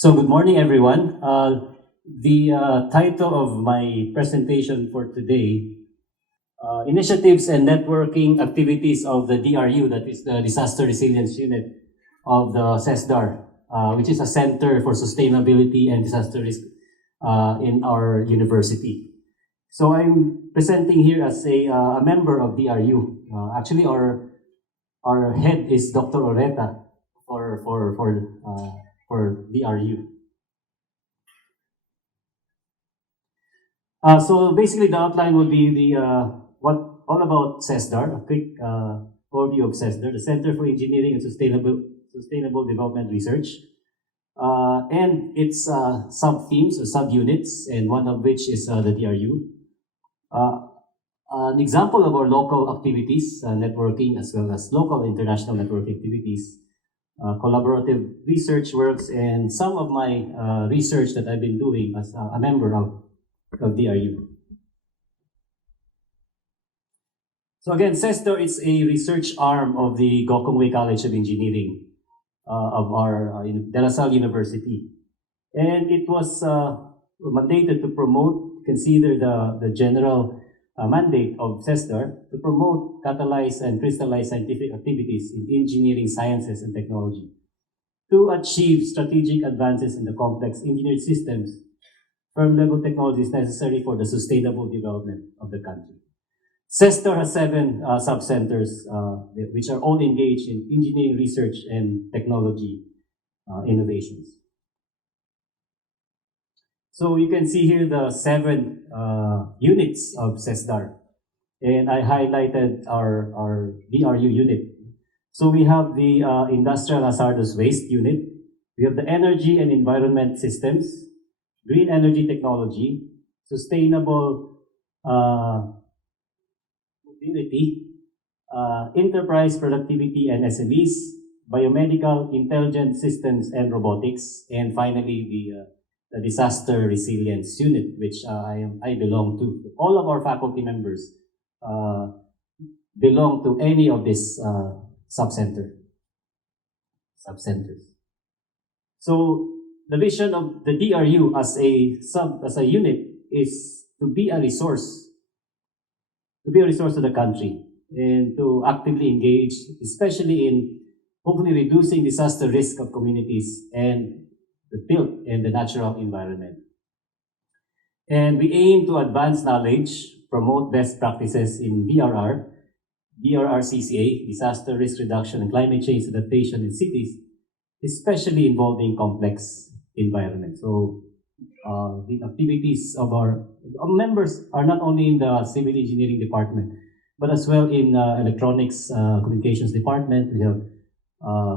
So good morning, everyone. The title of my presentation for today, Initiatives and Networking Activities of the DRU, that is the Disaster Resilience Unit of the CESDR, which is a Center for Sustainability and Disaster Risk in our university. So I'm presenting here as a member of DRU. Actually, our head is Dr. Oreta for DRU. So basically, the outline will be the what all about CESDR, a quick overview of CESDR, the Center for Engineering and Sustainable Development Research, and its sub-themes or sub-units, and one of which is the DRU. An example of our local activities, networking, as well as local international networking activities, collaborative research works, and some of my research that I've been doing as a member of DRU. So again, CESDR is a research arm of the Gokongwei College of Engineering of our De La Salle University. And it was mandated to promote, consider the general mandate of CESDR to promote, catalyze, and crystallize scientific activities in engineering sciences and technology to achieve strategic advances in the complex engineered systems, firm-level technologies necessary for the sustainable development of the country. CESDR has 7 sub-centers, which are all engaged in engineering research and technology innovations. So you can see here the 7 units of CESDR, and I highlighted our DRU unit. So we have the Industrial Hazardous Waste unit, we have the Energy and Environment Systems, Green Energy Technology, Sustainable Mobility, Enterprise Productivity and SMEs, Biomedical Intelligent Systems and Robotics, and finally the Disaster Resilience Unit, which I belong to. All of our faculty members belong to any of these sub-centers. So the vision of the DRU as a unit is to be a resource to the country and to actively engage, especially in hopefully reducing disaster risk of communities and the built and the natural environment. And we aim to advance knowledge, promote best practices in DRR, DRRCCA, disaster risk reduction and climate change adaptation in cities, especially involving complex environments. So the activities of our members are not only in the civil engineering department, but as well in electronics communications department. We have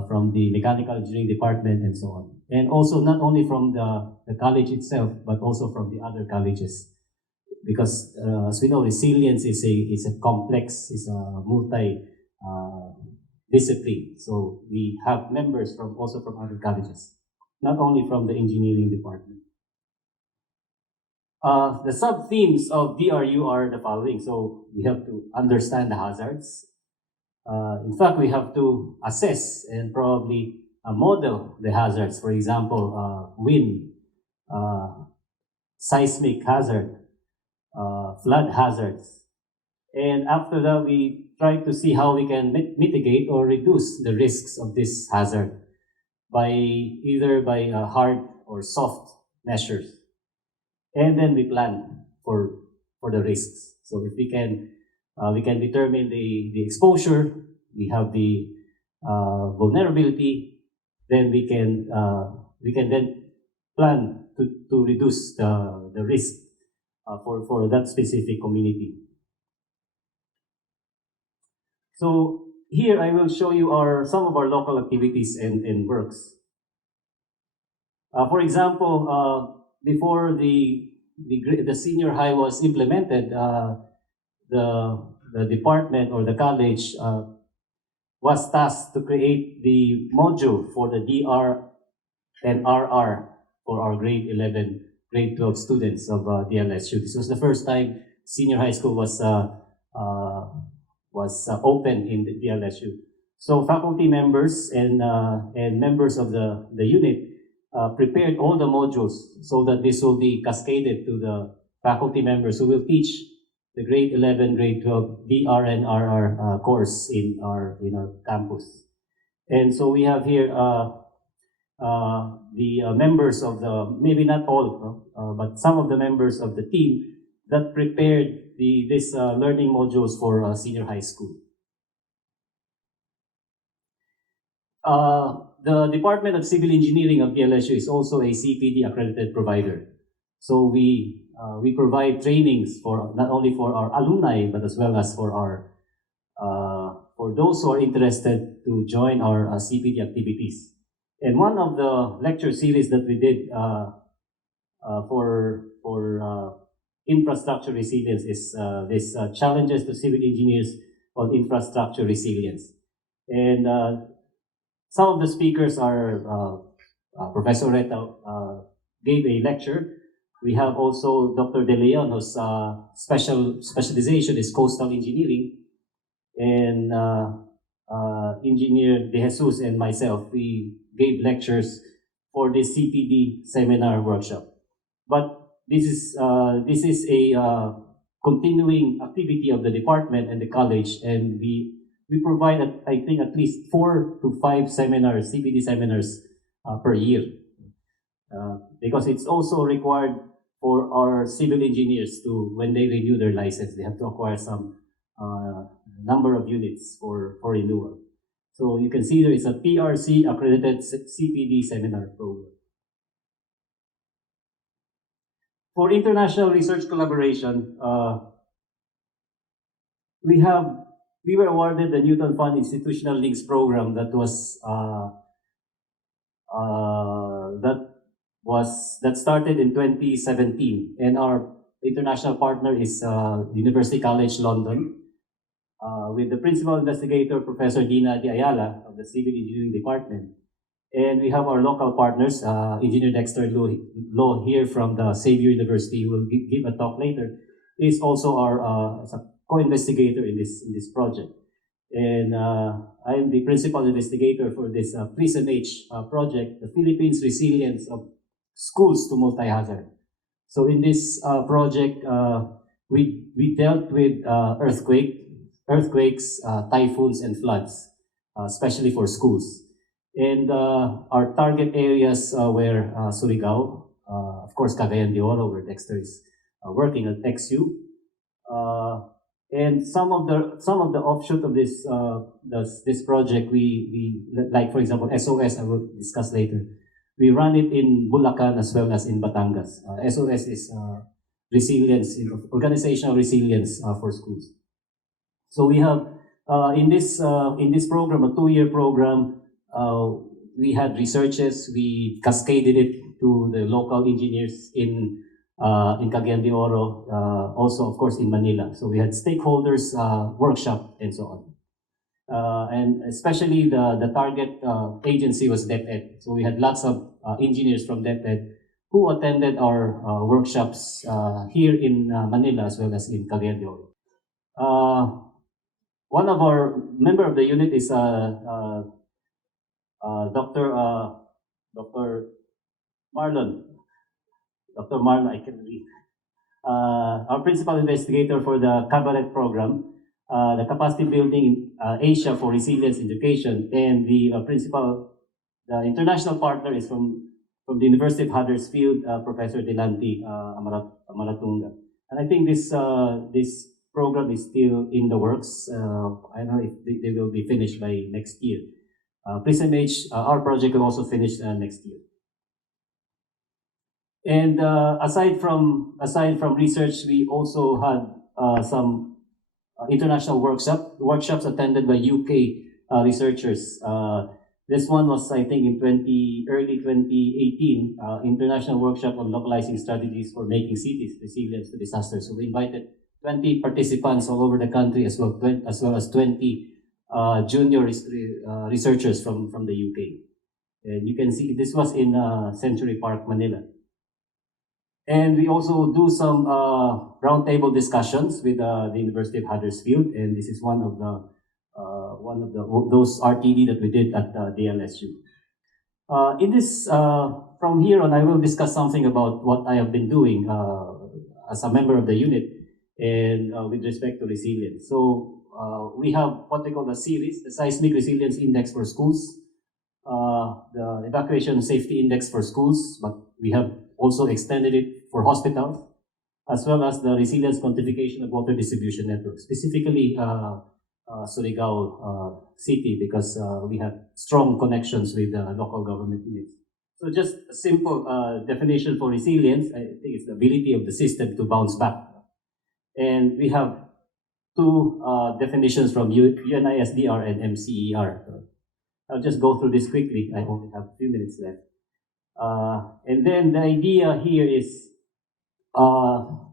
from the mechanical engineering department and so on. And also not only from the college itself, but also from the other colleges. Because as we know, resilience is a complex, is a multi discipline. So we have members also from other colleges, not only from the engineering department. The sub-themes of DRU are the following. So we have to understand the hazards. In fact, we have to assess and probably model the hazards. For example, wind, seismic hazard, flood hazards. And after that, we try to see how we can mitigate or reduce the risks of this hazard by either hard or soft measures. And then we plan for the risks. So if we can determine the exposure, we have the vulnerability, then we can then plan to reduce the risk for that specific community. So here I will show you some of our local activities and works. For example, before the senior high was implemented, the department or the college was tasked to create the module for the DR and RR for our grade 11, grade 12 students of DLSU. This was the first time senior high school was open in the DLSU. So faculty members and members of the unit prepared all the modules so that this will be cascaded to the faculty members who will teach the grade 11, grade 12 DR and RR course in our campus. And so we have here the members of the, maybe not all, but some of the members of the team that prepared this learning modules for senior high school. The Department of Civil Engineering of DLSU is also a CPD accredited provider. So we provide trainings for not only for our alumni, but as well as for those who are interested to join our CPD activities. And one of the lecture series that we did for infrastructure resilience is this challenges to civil engineers on infrastructure resilience. And some of the speakers are Professor Reta gave a lecture. We have also Dr. De Leon, whose specialization is coastal engineering, and Engineer De Jesus and myself. We gave lectures for this CPD seminar workshop. But this is a continuing activity of the department and the college, and we provide, I think, at least 4 to 5 seminars, CPD seminars per year, because it's also required for our civil engineers to, when they renew their license, they have to acquire some number of units for renewal. So you can see there is a PRC accredited CPD seminar program. For international research collaboration, we were awarded the Newton Fund Institutional Links program that started in 2017, and our international partner is University College London, with the principal investigator, Professor Dina De Ayala of the Civil Engineering Department. And we have our local partners, Engineer Dexter Loh here from the Xavier University, who will give a talk later, is also our co-investigator in this project. And I am the principal investigator for this PRISM-H project, the Philippines Resilience of Schools to Multi-Hazard. So in this project, we dealt with earthquakes, typhoons, and floods, especially for schools. And our target areas were Surigao, of course, Cagayan de Oro, where Dexter is working at XU, and some of the offshoot of this project, we like, for example, SOS. I will discuss later. We run it in Bulacan as well as in Batangas. SOS is resilience, organizational resilience for schools. So we have in this program, a 2-year program. We had researches. We cascaded it to the local engineers in Cagayan de Oro, also of course in Manila. So we had stakeholders workshop and so on, and especially the target agency was DepEd. So we had lots of engineers from DepEd who attended our workshops here in Manila as well as in Cagayan de Oro. One of our member of the unit is Dr. Marlon. Dr. Marlon, I can read. Our principal investigator for the Cabaret program, the capacity building in Asia for resilience education, and the international partner is from the University of Huddersfield, Professor Delanti Amaratunga. And I think this program is still in the works. I don't know if they will be finished by next year. PRISM-H, our project will also finish next year. And aside from research, we also had some international workshops attended by UK researchers. This one was, I think, in early 2018, international workshop on localizing strategies for making cities resilient to disasters. So we invited 20 participants all over the country, as well as 20 junior researchers from the UK. And you can see this was in Century Park, Manila. And we also do some roundtable discussions with the University of Huddersfield, and this is one of those RTD that we did at the LSU. In this, from here on, I will discuss something about what I have been doing as a member of the unit and with respect to resilience. So we have what we call the series, the Seismic Resilience Index for schools, the Evacuation Safety Index for schools, but we have also extended it for hospitals, as well as the Resilience Quantification of Water Distribution Network, specifically Surigao City, because we have strong connections with local government units. So just a simple definition for resilience, I think it's the ability of the system to bounce back. And we have two definitions from UNISDR and MCER. I'll just go through this quickly. I only have a few minutes left. And then the idea here is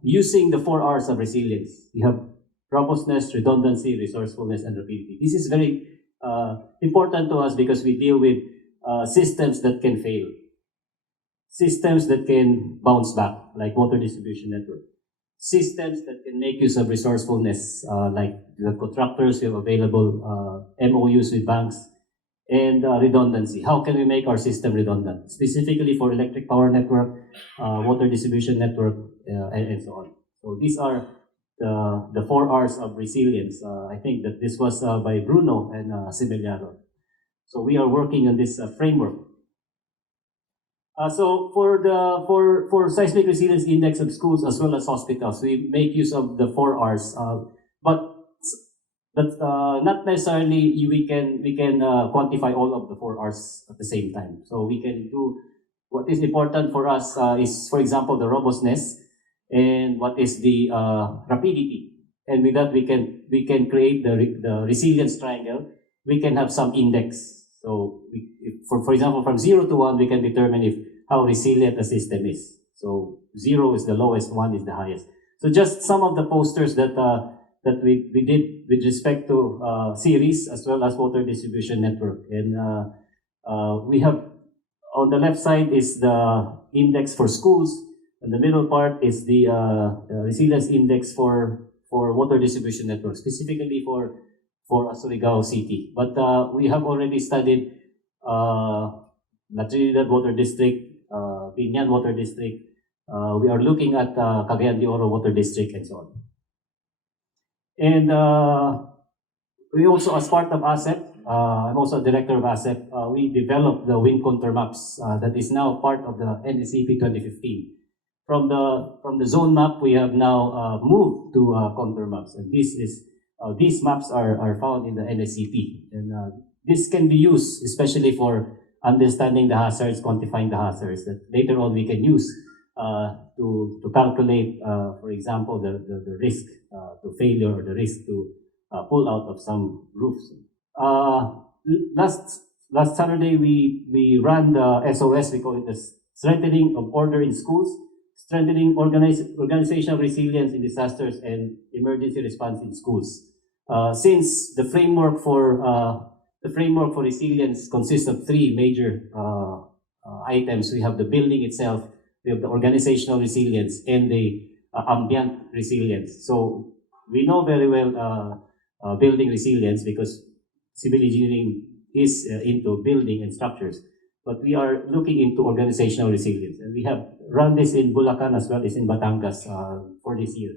using the 4 R's of resilience. We have robustness, redundancy, resourcefulness, and rapidity. This is very important to us because we deal with systems that can fail, systems that can bounce back, like water distribution network, systems that can make use of resourcefulness, like the contractors, we have available MOUs with banks, and redundancy. How can we make our system redundant, specifically for electric power network, water distribution network, and so on. So these are the 4 R's of resilience. I think that this was by Bruno and Similiano. So we are working on this framework. So for seismic resilience index of schools as well as hospitals, we make use of the 4 R's, but not necessarily we can quantify all of the 4 R's at the same time. So we can do what is important for us is, for example, the robustness, and what is the rapidity. And with that, we can create the resilience triangle. We can have some index. So for example, from 0 to 1, we can determine how resilient the system is. So 0 is the lowest, 1 is the highest. So just some of the posters that we did with respect to series as well as water distribution network. And we have, on the left side is the index for schools, and the middle part is the resilience index for water distribution network, specifically for Surigao City. But we have already studied La Trinidad Water District, Binyan Water District. We are looking at Cagayan de Oro Water District and so on. And we also, as part of ASEP, I'm also a director of ASEP, we developed the wind contour maps that is now part of the NSCP 2015. From the zone map, we have now moved to contour maps, and these maps are found in the NSCP, and this can be used especially for understanding the hazards, quantifying the hazards that later on we can use to calculate, for example, the risk to failure or the risk to pull out of some roofs. Last Saturday, we ran the SOS, we call it the Strengthening of Order in Schools, Strengthening Organizational Resilience in Disasters and Emergency Response in Schools. Since the framework for resilience consists of 3 major items, we have the building itself, we have the organizational resilience, and the ambient resilience. So we know very well building resilience because civil engineering is into building and structures. But we are looking into organizational resilience, and we have run this in Bulacan as well as in Batangas for this year.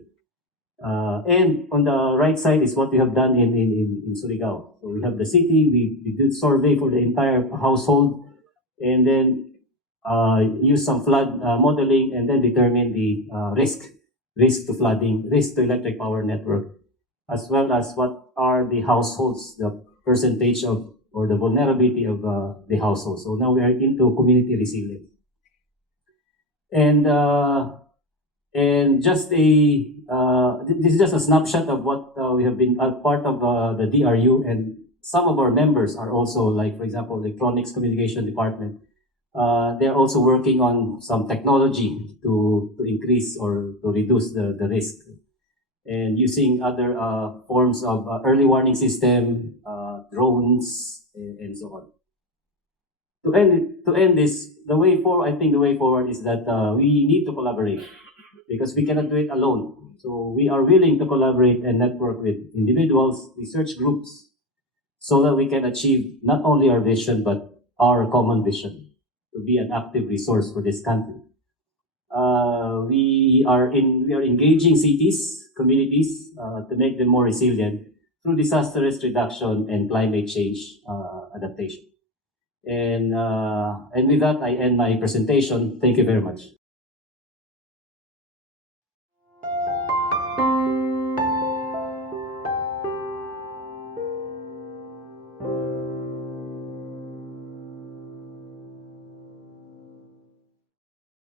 And on the right side is what we have done in Surigao. So we have the city, we did survey for the entire household, and then use some flood modeling, and then determine the risk to flooding, risk to electric power network, as well as what are the households, the percentage of or the vulnerability of the household. So now we are into community resilience. And just this is just a snapshot of what we have been part of the DRU, and some of our members are also, like, for example, electronics communication department. They're also working on some technology to increase or to reduce the risk, and using other forms of early warning system, drones, and so on. To end this, the way forward, I think the way forward is that we need to collaborate, because we cannot do it alone. So we are willing to collaborate and network with individuals, research groups, so that we can achieve not only our vision, but our common vision. to be an active resource for this country. We are engaging cities, communities, to make them more resilient through disaster risk reduction and climate change adaptation. And with that, I end my presentation. Thank you very much.